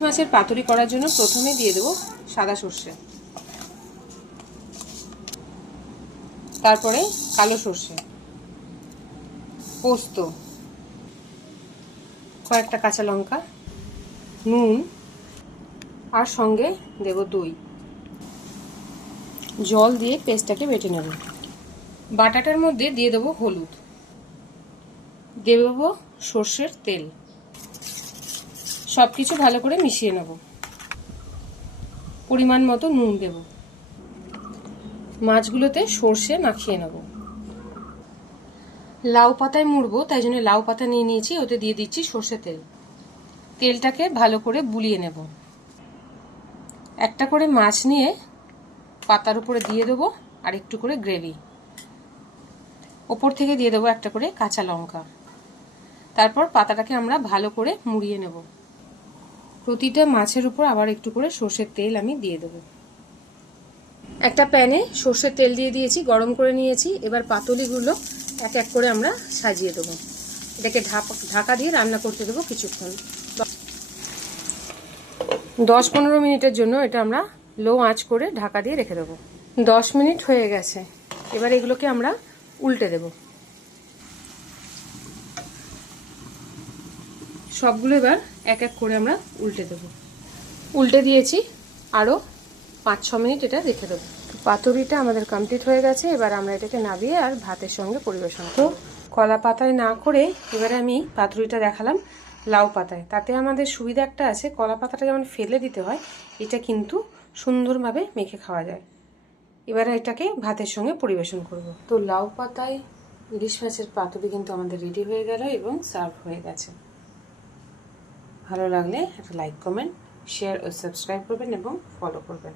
মাছের পাতুরি করার জন্য প্রথমে দিয়ে দেব সাদা সর্ষে, তারপরে কালো সর্ষে, পোস্ত, কয়েকটা কাঁচা লঙ্কা, নুন আর সঙ্গে দেব দই। জল দিয়ে পেস্টটাকে বেটে নেব। বাটাটার মধ্যে দিয়ে দেবো হলুদ, দিয়ে দেবো সর্ষের তেল, সব কিছু ভালো করে মিশিয়ে নেব। পরিমাণ মতো নুন দেব। মাছগুলোতে সর্ষে মাখিয়ে নেব। লাউ পাতায় মুড়বো, তাই জন্য লাউ পাতা নিয়ে নিয়েছি, ওতে দিয়ে দিচ্ছি সর্ষে তেল। তেলটাকে ভালো করে বুলিয়ে নেব। একটা করে মাছ নিয়ে পাতার উপরে দিয়ে দেবো আর একটু করে গ্রেভি। ওপর থেকে দিয়ে দেবো একটা করে কাঁচা লঙ্কা। তারপর পাতাটাকে আমরা ভালো করে মুড়িয়ে নেব। প্রতিটা মাছের উপর আবার একটু করে সর্ষের তেল আমি দিয়ে দেবো। একটা প্যানে সর্ষের তেল দিয়ে দিয়েছি, গরম করে নিয়েছি। এবার পাতুলিগুলো এক এক করে আমরা সাজিয়ে দেবো। এটাকে ঢাকা দিয়ে রান্না করতে দেবো কিছুক্ষণ। 10-15 মিনিটের জন্য এটা আমরা লো আঁচ করে ঢাকা দিয়ে রেখে দেবো। 10 মিনিট হয়ে গেছে। এবার এগুলোকে আমরা উল্টে দেব। সবগুলো এবার এক এক করে আমরা উল্টে দেব। উল্টে দিয়েছি, আরও 5-6 মিনিট এটা রেখে দেবো। পাতুরিটা আমাদের কমপ্লিট হয়ে গেছে। এবার আমরা এটাকে নামিয়ে আর ভাতের সঙ্গে পরিবেশন করব। কলা পাতায় না করে এবারে আমি পাতুরিটা দেখালাম লাউ পাতায়। তাতে আমাদের সুবিধা একটা আছে, কলা পাতাটা যেমন ফেলে দিতে হয়, এটা কিন্তু সুন্দরভাবে মেখে খাওয়া যায়। এবারে এটাকে ভাতের সঙ্গে পরিবেশন করব। তো লাউ পাতায় ইলিশ মাছের পাতুরি কিন্তু আমাদের রেডি হয়ে গেল এবং সার্ভ হয়ে গেছে। ভালো লাগলে একটা লাইক, কমেন্ট, শেয়ার ও সাবস্ক্রাইব করবেন এবং ফলো করবেন।